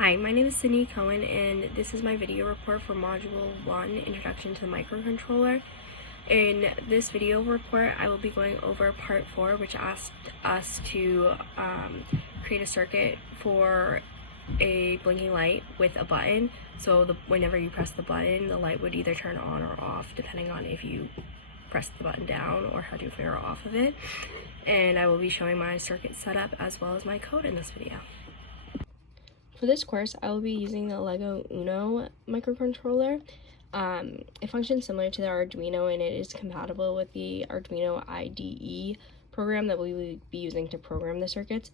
Hi, my name is Sydney Cohen, and this is my video report for Module 1, Introduction to the Microcontroller. In this video report, I will be going over Part 4, which asked us to create a circuit for a blinking light with a button. So whenever you press the button, the light would either turn on or off, depending on if you press the button down or how to figure off of it. And I will be showing my circuit setup as well as my code in this video. For this course, I will be using the LEGO Uno microcontroller. It functions similar to the Arduino, and it is compatible with the Arduino IDE program that we will be using to program the circuits.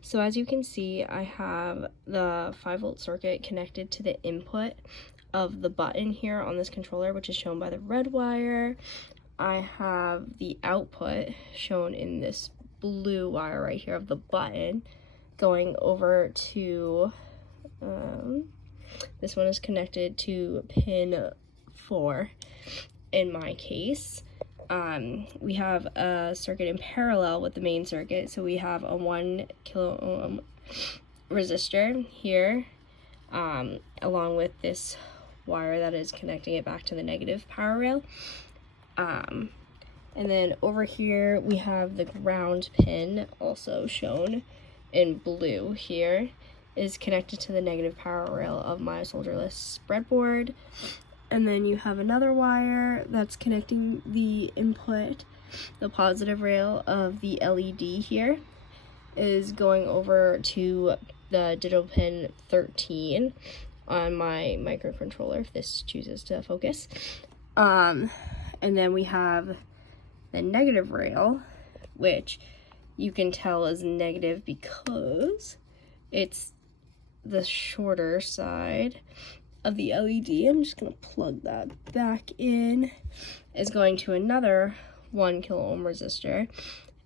So as you can see, I have the 5-volt circuit connected to the input of the button here on this controller, which is shown by the red wire. I have the output shown in this blue wire right here of the button going over to this one is connected to pin 4 in my case. We have a circuit in parallel with the main circuit, so we have a 1 kilo ohm resistor here, along with this wire that is connecting it back to the negative power rail. And then over here we have the ground pin, also shown in blue here, is connected to the negative power rail of my solderless breadboard. And then you have another wire that's connecting the input, the positive rail of the LED here is going over to the digital pin 13 on my microcontroller, if this chooses to focus. And then we have the negative rail, which you can tell is negative because it's the shorter side of the LED. I'm just going to plug that back in. Is going to another 1 kilo ohm resistor,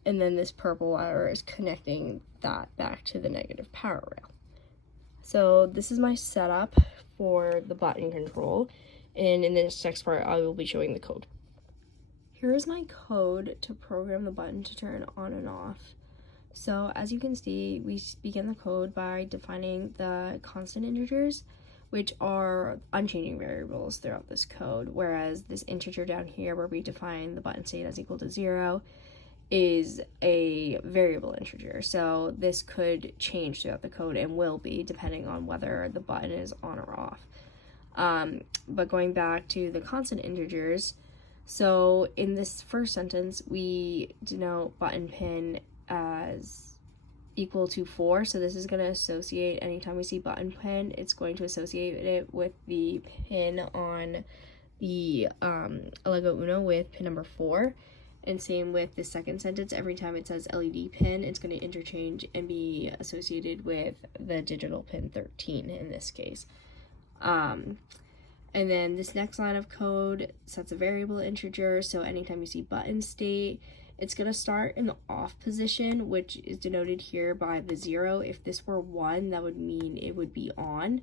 and then this purple wire is connecting that back to the negative power rail. So this is my setup for the button control, and in this next part I will be showing the code. Here is my code to program the button to turn on and off. So as you can see, we begin the code by defining the constant integers, which are unchanging variables throughout this code, whereas this integer down here where we define the button state as equal to 0 is a variable integer. So this could change throughout the code and will be depending on whether the button is on or off. But going back to the constant integers, so in this first sentence, we denote button pin as equal to 4. So this is going to associate, anytime we see button pin, it's going to associate it with the pin on the LEGO Uno with pin number 4. And same with the second sentence, every time it says LED pin, it's going to interchange and be associated with the digital pin 13 in this case. And then this next line of code sets a variable integer, so anytime you see button state, it's going to start in the off position, which is denoted here by the 0. If this were 1, that would mean it would be on.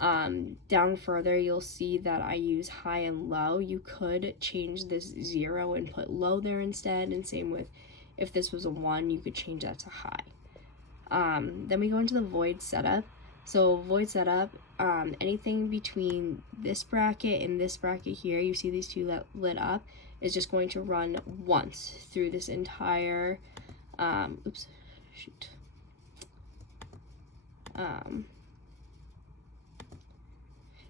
Down further, you'll see that I use high and low. You could change this 0 and put low there instead, and same with if this was a 1, you could change that to high. Then we go into the void setup. So void setup, anything between this bracket and this bracket here, you see these two lit up, is just going to run once through this entire,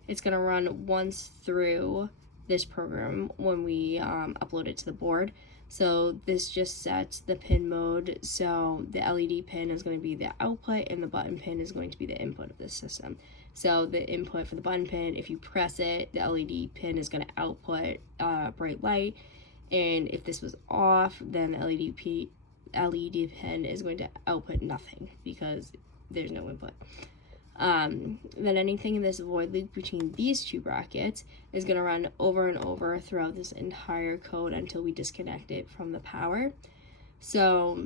it's going to run once through this program when we upload it to the board. So this just sets the pin mode, so the LED pin is going to be the output and the button pin is going to be the input of this system. So the input for the button pin, if you press it, the LED pin is going to output bright light, and if this was off, then the LED pin is going to output nothing because there's no input. Then anything in this void loop between these two brackets is going to run over and over throughout this entire code until we disconnect it from the power. So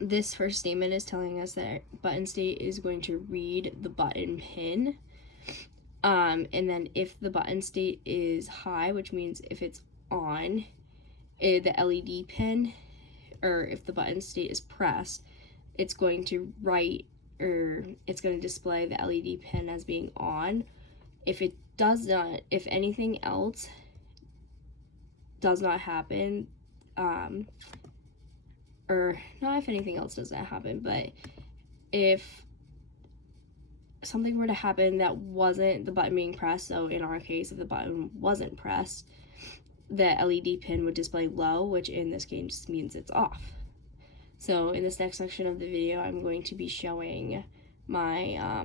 this first statement is telling us that button state is going to read the button pin. And then if the button state is high, which means if it's on, the LED pin, or if the button state is pressed, it's going to write or it's going to display the LED pin as being on. If it does not, if anything else does not happen, or not if anything else does not happen, but if something were to happen that wasn't the button being pressed, so in our case, if the button wasn't pressed, the LED pin would display low, which in this case means it's off. So in this next section of the video, I'm going to be showing my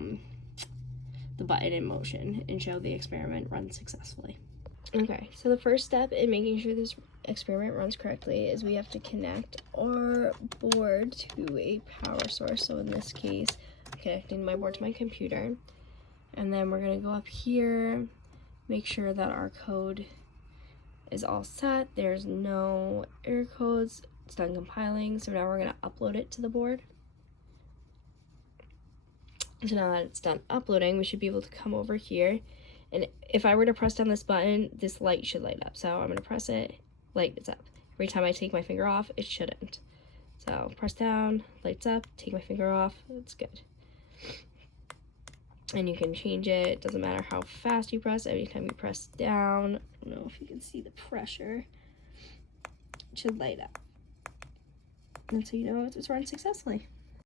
the button in motion and show the experiment runs successfully. Okay, so the first step in making sure this experiment runs correctly is we have to connect our board to a power source. So in this case, I'm connecting my board to my computer. And then we're gonna go up here, make sure that our code is all set. There's no error codes. It's done compiling. So now we're gonna upload it to the board. So now that it's done uploading, we should be able to come over here. And if I were to press down this button, this light should light up. So I'm gonna press it, light is up. Every time I take my finger off, it shouldn't. So press down, lights up, take my finger off, it's good. And you can change it, doesn't matter how fast you press, every time you press down, I don't know if you can see the pressure, it should light up. And so you know it's run successfully.